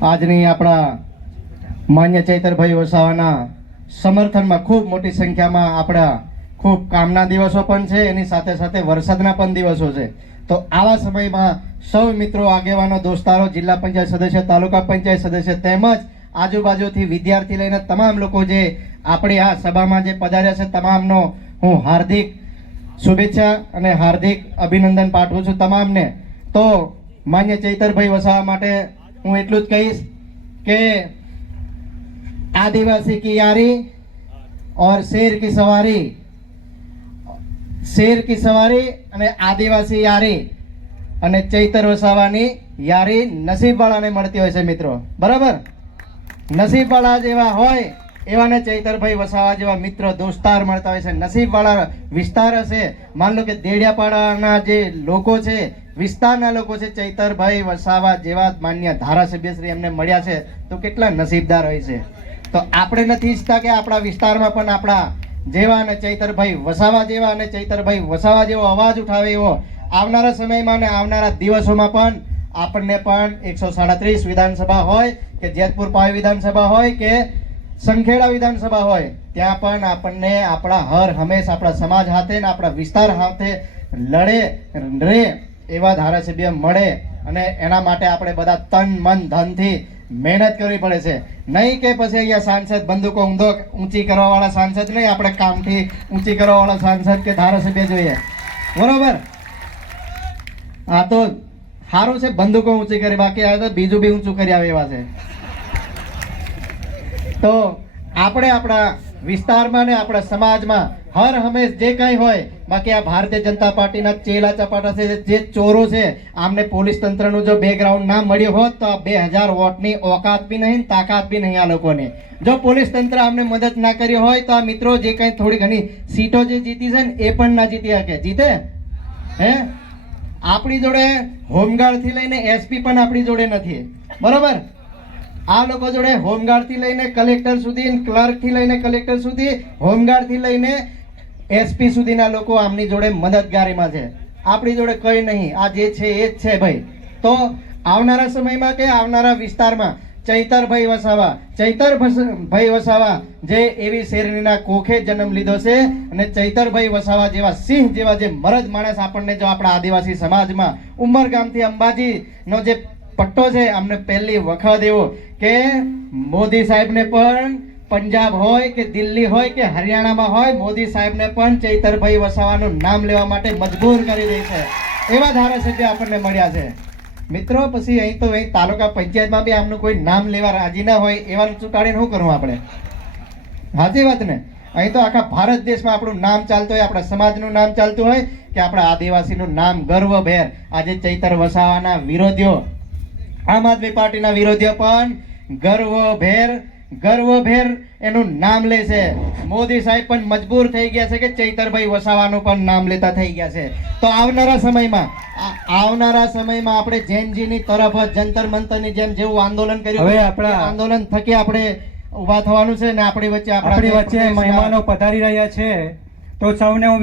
આજની આપણા માન્ય ચૈતરભાઈ વસાવાના સમર્થનમાં ખૂબ મોટી સંખ્યામાં આપણા ખૂબ કામના દિવસો પણ છે, એની સાથે સાથે વરસાદના પણ દિવસો છે. તો આવા સમયમાં સૌ મિત્રો, આગેવાનો, દોસ્તારો, જિલ્લા પંચાયત સદસ્ય, તાલુકા પંચાયત સદસ્ય તેમજ આજુબાજુથી વિદ્યાર્થી લઈને તમામ લોકો જે આપણી આ સભામાં જે પધાર્યા છે તમામનો હું હાર્દિક શુભેચ્છા અને હાર્દિક અભિનંદન પાઠવું છું તમામને. તો માન્ય ચૈતરભાઈ વસાવા માટે હું એટલું જ કહીશ કે आदिवासी की यारी और शेर की सवारी અને આદિવાસી યારી અને ચૈતર વસાવાની યારી નસીબવાળાને મળતી હોય છે મિત્રો, બરાબર? નસીબવાળા જેવા હોય એવાને ચૈતરભાઈ વસાવા જેવા મિત્ર દોસ્તાર મળતા હોય છે. નસીબવાળા વિસ્તાર હશે, માન લો કે દેડિયાપાડાના જે લોકો છે, વિસ્તારના લોકો છે, ચૈતરભાઈ વસાવા જેવા માન્ય ધારાસભ્ય શ્રી એમને મળ્યા છે તો કેટલા નસીબદાર હોય છે. તો આપણે નથી ઈચ્છતા કે આપણા વિસ્તારમાં પણ આપણા જેવા અને ચૈતરભાઈ વસાવા જેવા અને ચૈતરભાઈ વસાવા જેવો અવાજ ઉઠાવે એવો આવનારા સમયમાં અને આવનારા દિવસોમાં પણ આપણને પણ 137 વિધાનસભા હોય કે જેતપુર પાવી વિધાનસભા હોય કે સંખેડા વિધાનસભા હોય, ત્યાં પણ આપણને આપણા હર હંમેશ આપણા સમાજ હાથે ને આપણા વિસ્તાર હાથે લડે રે એવા ધારાસભ્ય મળે અને એના માટે આપણે બધા તન મન ધનથી મહેનત કરવી પડે છે. નહીં કે પછી અહીંયા સાંસદ બંદૂકો ઊંચી કરવા વાળા સાંસદ નહીં, આપણે કામથી ઊંચી કરવા વાળા સાંસદ કે ધારાસભ્ય જોઈએ, બરોબર? આ તો સારું છે બંદૂકો ઊંચી કરી, બાકી આ તો બીજું બી ઊંચું કરી આવે એવા છે. તો આપણે આપણા વિસ્તારમાં ને આપણા સમાજમાં હર હંમેશ જે કંઈ હોય, બાકી આ ભારતીય જનતા પાર્ટીના ચેલા ચપાટા છે, જે ચોરો છે, આમને પોલીસ તંત્રનું જો બેકગ્રાઉન્ડ ના મળ્યું હોત તો આ 2000 વોટની ઓકાત બી નહીં, તાકાત બી નહીં આ લોકોને. જો પોલીસ તંત્ર આમને મદદ ના કરી હોય તો આ મિત્રો જે કંઈ થોડી ઘણી સીટો જે જીતી છે ને એ પણ ના જીતી શકે. જીતે હે? આપણી જોડે હોમગાર્ડથી લઈને એસપી પણ આપણી જોડે નથી, બરોબર? આ લોકો જોડે હોમગાર્ડ થી લઈને કલેક્ટર સુધી, ક્લર્ક થી લઈને કલેક્ટર સુધી, હોમગાર્ડ થી લઈને એસપી સુધીના લોકો આમની જોડે મદદગારીમાં છે. આપણી જોડે કઈ નહીં, આ જે છે એ જ છે ભાઈ. તો આવનારા સમયમાં કે આવનારા વિસ્તારમાં ચૈતરભાઈ વસાવા જે એવી શેરણીના કોખે જન્મ લીધો છે અને ચૈતરભાઈ વસાવા જેવા સિંહ જેવા જે મરદ માણસ આપણને જો આપણા આદિવાસી સમાજમાં ઉમરગામથી અંબાજીનો જે પટ્ટો છે, અમને પહેલી વખત એવો કે મોદી સાહેબને પણ પંજાબ હોય કે દિલ્હી હોય કે હરિયાણામાં હોય, મોદી સાહેબને પણ ચૈતરભાઈ વસાવાનું નામ લેવા માટે મજબૂર કરી દે છે એવા ધારાસભ્ય આપણને મળ્યા છે મિત્રો. પછી અહીં તો અહીં તાલુકા પંચાયતમાં બી આમનું કોઈ નામ લેવા રાજી ના હોય એવા ચૂંટાડીને શું કરવું આપણે? સાચી વાત ને? અહીં તો આખા ભારત દેશમાં આપણું નામ ચાલતું હોય, આપણા સમાજનું નામ ચાલતું હોય કે આપણા આદિવાસીનું નામ ગર્વભેર. આજે ચૈતર વસાવાના વિરોધીઓ, આમ આદમી પાર્ટીના વિરોધીઓ પણ ગર્વભેર એનું નામ લે છે. મોદી સાહેબ પણ મજબૂર થઈ ગયા છે કે ચૈતરભાઈ વસાવાનું પણ નામ લેતા થઈ ગયા છે. તો આવનારા સમયમાં આપણે જૈનજીની તરફ જંતર મંતરની જેમ જેવું આંદોલન કર્યું, હવે આપણા આંદોલન થકી આપણે ઉભા થવાનું છે ને આપણી વચ્ચે મહેમાનો પધારી રહ્યા છે. તો સૌને હું